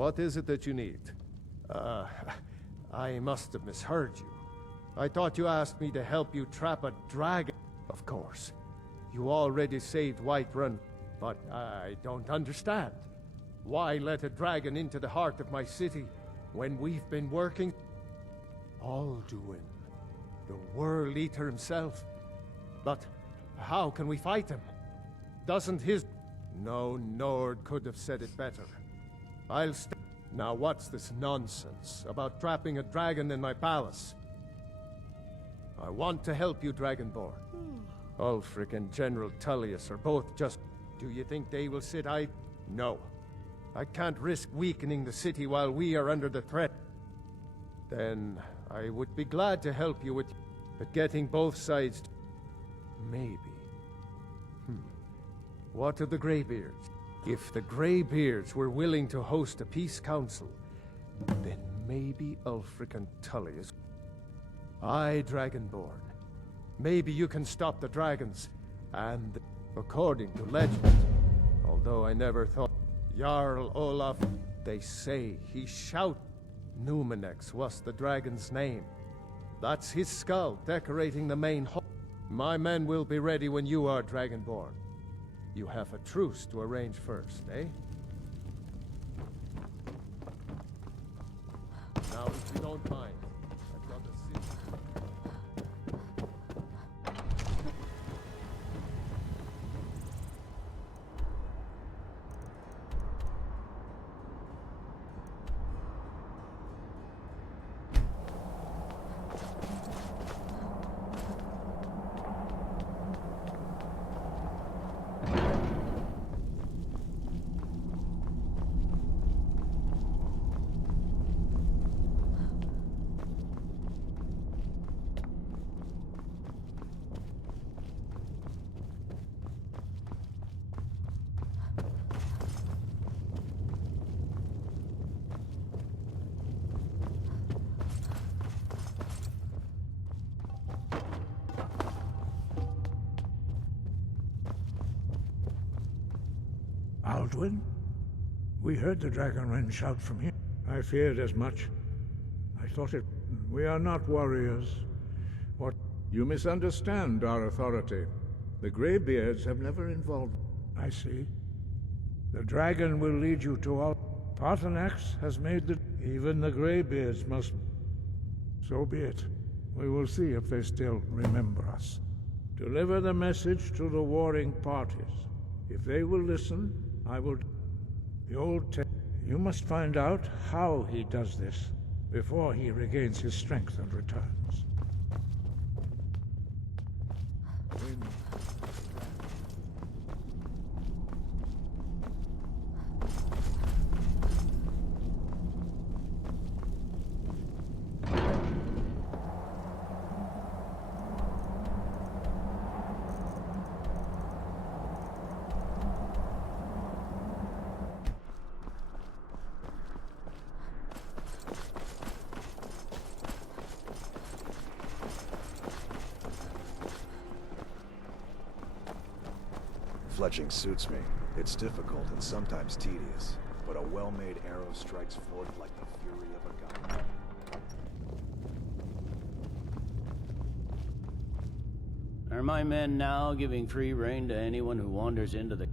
What is it that you need? Uh, I must have misheard you. I thought you asked me to help you trap a dragon. Of course. You already saved Whiterun, but I don't understand. Why let a dragon into the heart of my city when we've been working? Alduin, the World Eater himself. But how can we fight him? Doesn't his... No Nord could have said it better. Now what's this nonsense about trapping a dragon in my palace? I want to help you, Dragonborn. Ulfric and General Tullius are both just... Do you think they will sit idle? No. I can't risk weakening the city while we are under the threat. Then I would be glad to help you with... But getting both sides... Maybe. What of the Greybeards? If the Greybeards were willing to host a peace council, then maybe Ulfric and Tullius... Aye, Dragonborn. Maybe you can stop the dragons, and according to legend, although I never thought... Jarl Olaf, they say he shout... Numenex was the dragon's name. That's his skull decorating the main hall. My men will be ready when you are, Dragonborn. You have a truce to arrange first, eh? Now, if you don't mind, I've got a seat. Alduin? We heard the Dragonren shout from here. I feared as much. I thought it... We are not warriors. What? You misunderstand our authority. The Greybeards have never involved... I see. The dragon will lead you to all... Paarthurnax has made the... Even the Greybeards must... So be it. We will see if they still remember us. Deliver the message to the warring parties. If they will listen, I will... The old You must find out how he does this before he regains his strength and returns. Fletching suits me. It's difficult and sometimes tedious, but a well-made arrow strikes forth like the fury of a god. Are my men now giving free rein to anyone who wanders into the...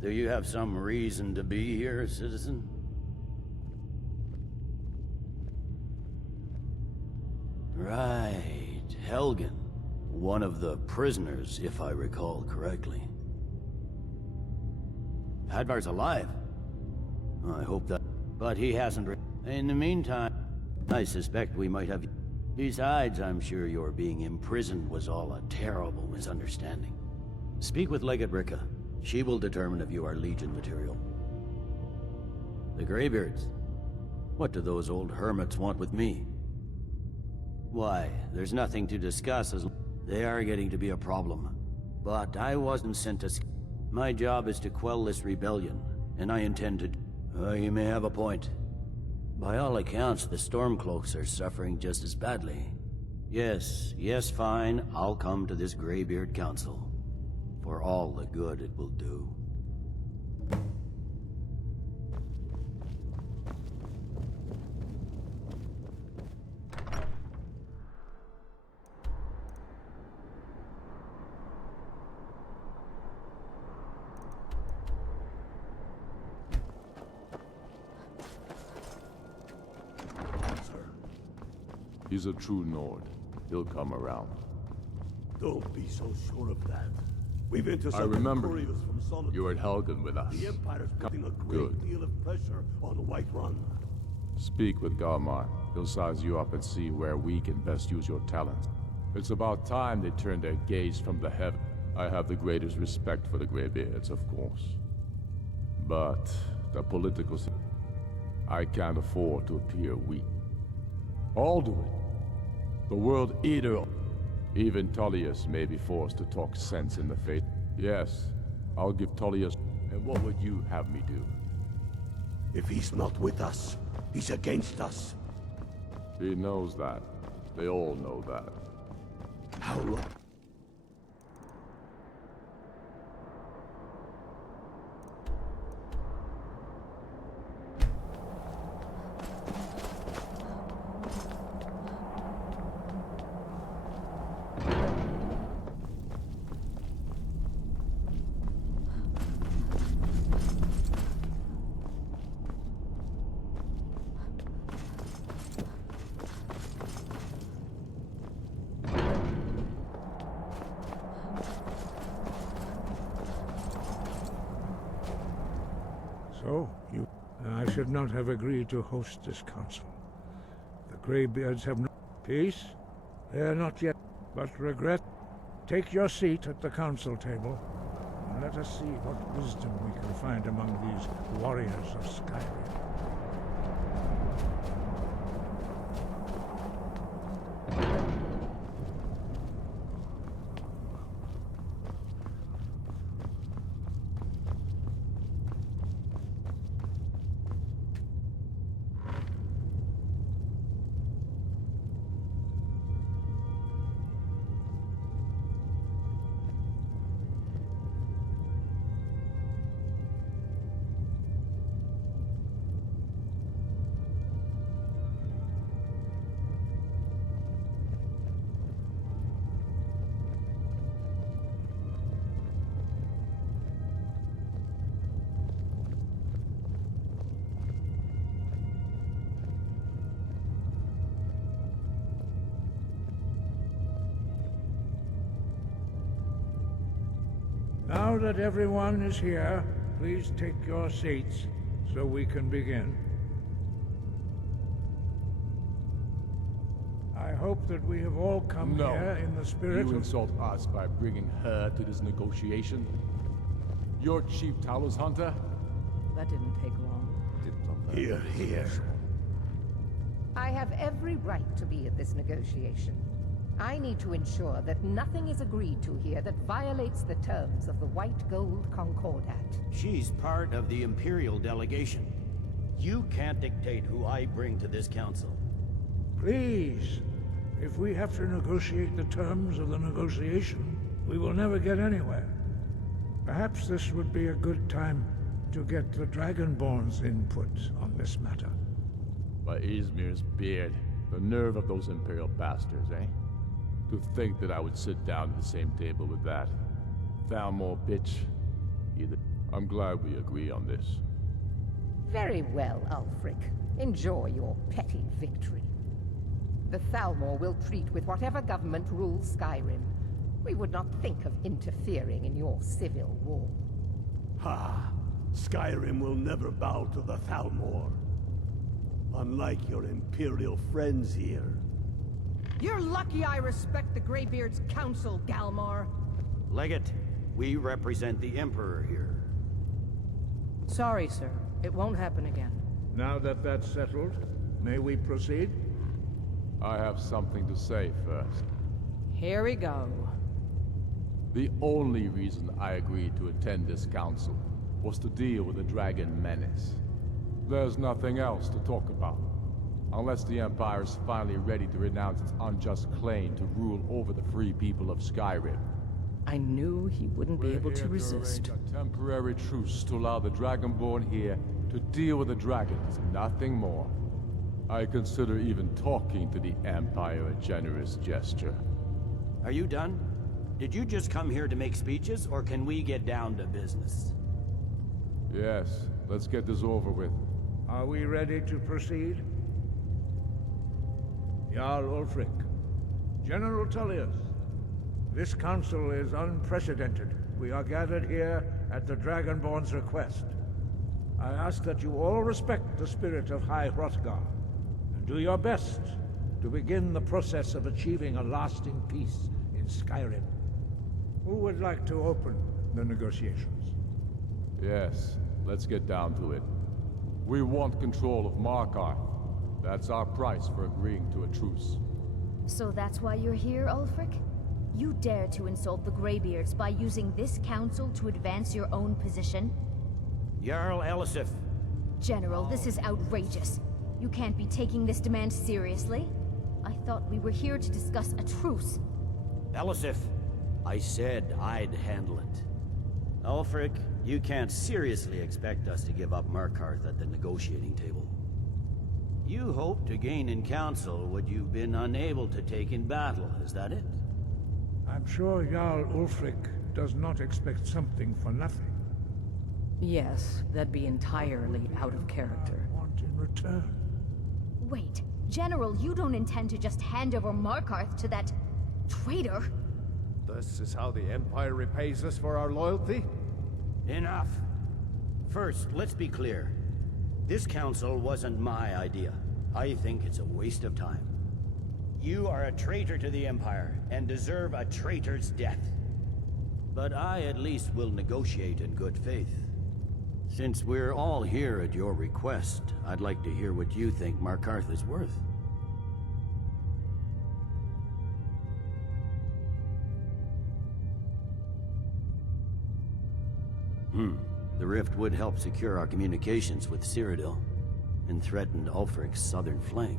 Do you have some reason to be here, citizen? Right, Helgen. One of the prisoners, if I recall correctly. Hadvar's alive. I hope that... But he hasn't... In the meantime, I suspect we might have... Besides, I'm sure your being imprisoned was all a terrible misunderstanding. Speak with Legate Ricka. She will determine if you are Legion material. The Greybeards. What do those old hermits want with me? Why, there's nothing to discuss as... They are getting to be a problem. But I wasn't sent to... My job is to quell this rebellion, and I intend to... you may have a point. By all accounts, the Stormcloaks are suffering just as badly. Yes, fine, I'll come to this Greybeard Council. For all the good it will do. He's a true Nord. He'll come around. Don't be so sure of that. We've I intercepted remember couriers from Solid. you were at Helgen with us. The Empire's putting a great Good. deal of pressure on Whiterun. Speak with Galmar. He'll size you up and see where we can best use your talents. It's about time they turned their gaze from the heaven. I have the greatest respect for the Greybeards, of course. But the political... I can't afford to appear weak. All do it. The World Eater... Even Tullius may be forced to talk sense in the face. Yes, I'll give Tullius... And what would you have me do? If he's not with us, he's against us. He knows that. They all know that. How long? So, I should not have agreed to host this council. The Greybeards have no... Peace? They are not yet, but regret. Take your seat at the council table, and let us see what wisdom we can find among these warriors of Skyrim. Now that everyone is here, please take your seats so we can begin. I hope that we have all come here in the spirit You of... insult us by bringing her to this negotiation? You're Chief Talos Hunter? That didn't take long. Here, here. I have every right to be at this negotiation. I need to ensure that nothing is agreed to here that violates the terms of the White Gold Concordat. She's part of the Imperial delegation. You can't dictate who I bring to this council. Please, if we have to negotiate the terms of the negotiation, we will never get anywhere. Perhaps this would be a good time to get the Dragonborn's input on this matter. By Izmir's beard. The nerve of those Imperial bastards, eh? To think that I would sit down at the same table with that. Thalmor bitch. Either. I'm glad we agree on this. Very well, Ulfric. Enjoy your petty victory. The Thalmor will treat with whatever government rules Skyrim. We would not think of interfering in your civil war. Ha! Skyrim will never bow to the Thalmor. Unlike your Imperial friends here. You're lucky I respect the Greybeard's counsel, Galmar. Legate, we represent the Emperor here. Sorry, sir. It won't happen again. Now that that's settled, may we proceed? I have something to say first. Here we go. The only reason I agreed to attend this council was to deal with the Dragon Menace. There's nothing else to talk about. Unless the Empire is finally ready to renounce its unjust claim to rule over the free people of Skyrim. I knew he wouldn't be able to resist. Arrange a temporary truce to allow the Dragonborn here to deal with the dragons, nothing more. I consider even talking to the Empire a generous gesture. Are you done? Did you just come here to make speeches, or can we get down to business? Yes, let's get this over with. Are we ready to proceed? Jarl Ulfric, General Tullius, this council is unprecedented. We are gathered here at the Dragonborn's request. I ask that you all respect the spirit of High Hrothgar, and do your best to begin the process of achieving a lasting peace in Skyrim. Who would like to open the negotiations? Yes, let's get down to it. We want control of Markarth. That's our price for agreeing to a truce. So that's why you're here, Ulfric? You dare to insult the Greybeards by using this council to advance your own position? Jarl Elisif. General, this is outrageous. You can't be taking this demand seriously. I thought we were here to discuss a truce. Elisif, I said I'd handle it. Ulfric, you can't seriously expect us to give up Markarth at the negotiating table. You hoped to gain in council what you've been unable to take in battle, is that it? I'm sure Jarl Ulfric does not expect something for nothing. Yes, that'd be entirely out of character. I want in return. Wait, General, you don't intend to just hand over Markarth to that traitor? This is how the Empire repays us for our loyalty? Enough. First, let's be clear. This council wasn't my idea. I think it's a waste of time. You are a traitor to the Empire, and deserve a traitor's death. But I at least will negotiate in good faith. Since we're all here at your request, I'd like to hear what you think Markarth is worth. The rift would help secure our communications with Cyrodiil, and threatened Ulfric's southern flank.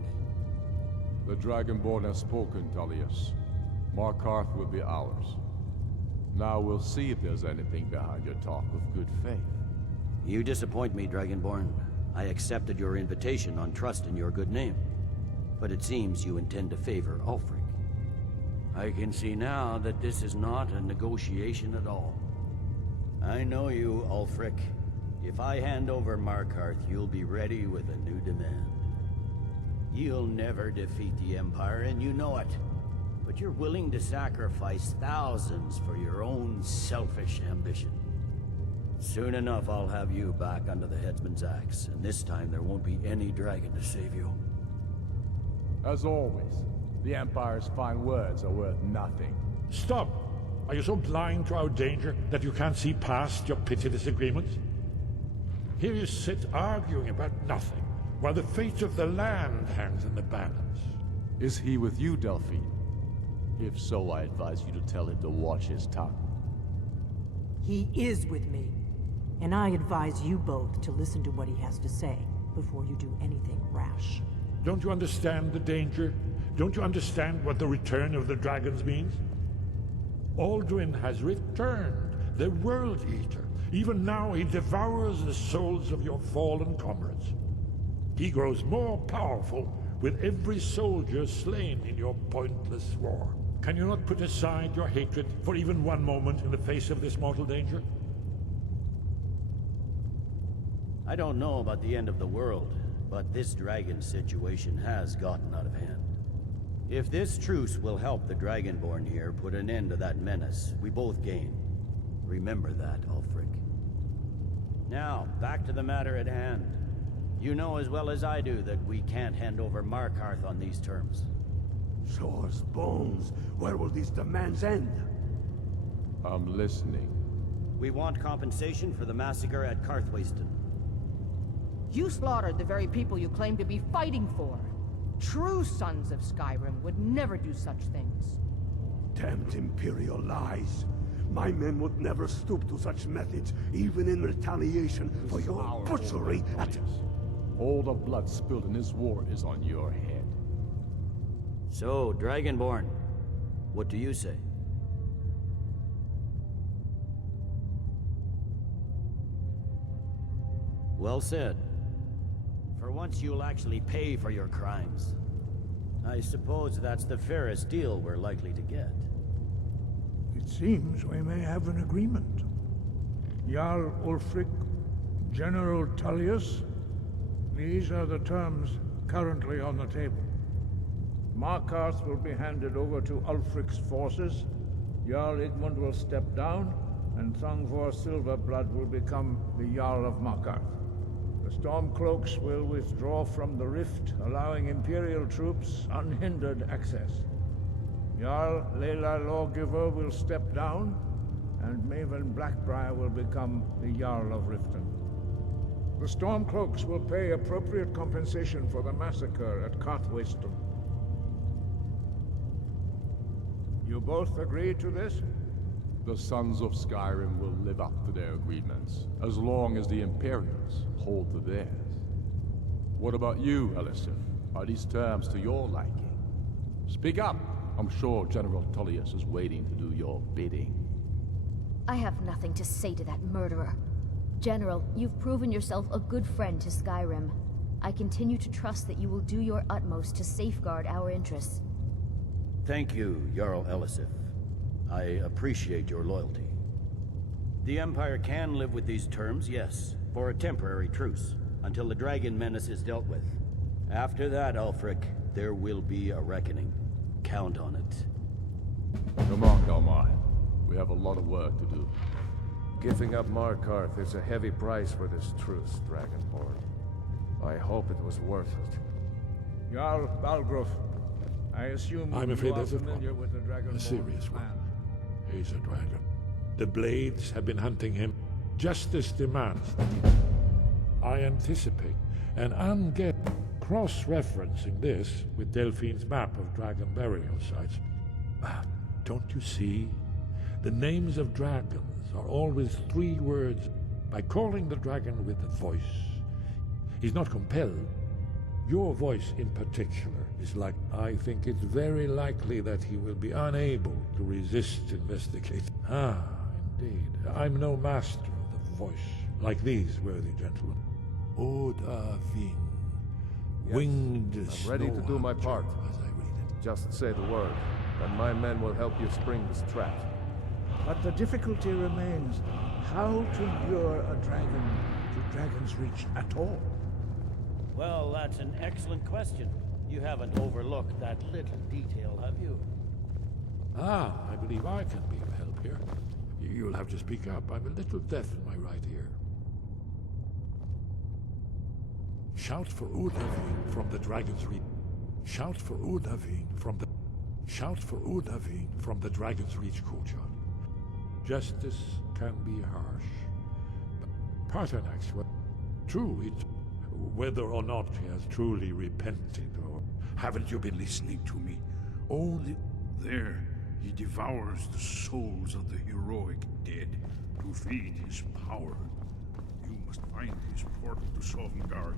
The Dragonborn has spoken, Tullius. Markarth will be ours. Now we'll see if there's anything behind your talk of good faith. You disappoint me, Dragonborn. I accepted your invitation on trust in your good name. But it seems you intend to favor Ulfric. I can see now that this is not a negotiation at all. I know you, Ulfric. If I hand over Markarth, you'll be ready with a new demand. You'll never defeat the Empire, and you know it. But you're willing to sacrifice thousands for your own selfish ambition. Soon enough, I'll have you back under the headsman's axe, and this time there won't be any dragon to save you. As always, the Empire's fine words are worth nothing. Stop! Are you so blind to our danger that you can't see past your pitiless agreements? Here you sit arguing about nothing, while the fate of the land hangs in the balance. Is he with you, Delphine? If so, I advise you to tell him to watch his tongue. He is with me, and I advise you both to listen to what he has to say before you do anything rash. Don't you understand the danger? Don't you understand what the return of the dragons means? Alduin has returned, the World Eater. Even now he devours the souls of your fallen comrades. He grows more powerful with every soldier slain in your pointless war. Can you not put aside your hatred for even one moment in the face of this mortal danger? I don't know about the end of the world, but this dragon situation has gotten out of hand. If this truce will help the Dragonborn here put an end to that menace, we both gain. Remember that, Ulfric. Now, back to the matter at hand. You know as well as I do that we can't hand over Markarth on these terms. Show us bones. Where will these demands end? I'm listening. We want compensation for the massacre at Karthwasten. You slaughtered the very people you claim to be fighting for. True sons of Skyrim would never do such things. Damned Imperial lies. My men would never stoop to such methods, even in retaliation for your butchery at... All the blood spilled in this war is on your head. So, Dragonborn, what do you say? Well said. For once you'll actually pay for your crimes. I suppose that's the fairest deal we're likely to get. It seems we may have an agreement. Jarl Ulfric, General Tullius, these are the terms currently on the table. Markarth will be handed over to Ulfric's forces, Jarl Igmund will step down, and Thongvor Silverblood will become the Jarl of Markarth. The Stormcloaks will withdraw from the rift, allowing Imperial troops unhindered access. Jarl Leila Lawgiver will step down, and Maven Blackbriar will become the Jarl of Riften. The Stormcloaks will pay appropriate compensation for the massacre at Carthwayston. You both agree to this? The Sons of Skyrim will live up to their agreements, as long as the Imperials hold to theirs. What about you, Elisif? Are these terms to your liking? Speak up! I'm sure General Tullius is waiting to do your bidding. I have nothing to say to that murderer. General, you've proven yourself a good friend to Skyrim. I continue to trust that you will do your utmost to safeguard our interests. Thank you, Jarl Elisif. I appreciate your loyalty. The Empire can live with these terms, yes, for a temporary truce, until the dragon menace is dealt with. After that, Ulfric, there will be a reckoning. Count on it. Come on, Galmar. We have a lot of work to do. Giving up Markarth is a heavy price for this truce, Dragonborn. I hope it was worth it. Jarl Balgruuf, I assume I'm you afraid are that's a familiar with the Dragonborn A serious one. plan. He's a dragon. The Blades have been hunting him. Justice demands that I anticipate and unget cross-referencing this with Delphine's map of dragon burial sites. Don't you see? The names of dragons are always 3 words. By calling the dragon with a voice, he's not compelled. Your voice in particular is like, I think it's very likely that he will be unable to resist investigating. Ah, indeed. I'm no master of the voice, like these worthy gentlemen. Odahviing. Yes, Winged I'm ready to do my part. as I read it. Just say the word, and my men will help you spring this trap. But the difficulty remains how to lure a dragon to Dragon's Reach at all. Well, that's an excellent question. You haven't overlooked that little detail, have you? Ah, I believe I can be of help here. You'll have to speak up. I'm a little deaf in my right ear. Shout for Udavine from the Dragon's Reach. Shout for Udavine from the... Shout for Udavine from the Dragon's Reach courtyard. Justice can be harsh. But Parthenax, well, true, it's... Whether or not he has truly repented, or... Haven't you been listening to me? Only there he devours the souls of the heroic dead to feed his power. You must find his portal to Sovngarde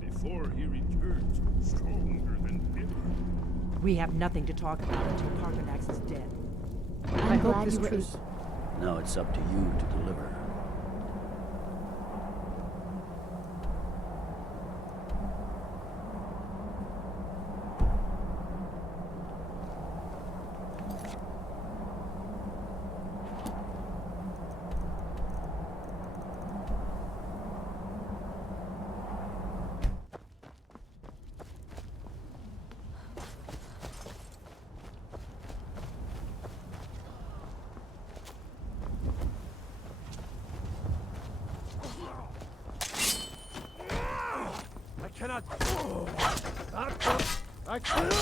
before he returns stronger than ever. We have nothing to talk about until Parthenax is dead. I'm I hope glad this you were truce... Now it's up to you to deliver. I cannot.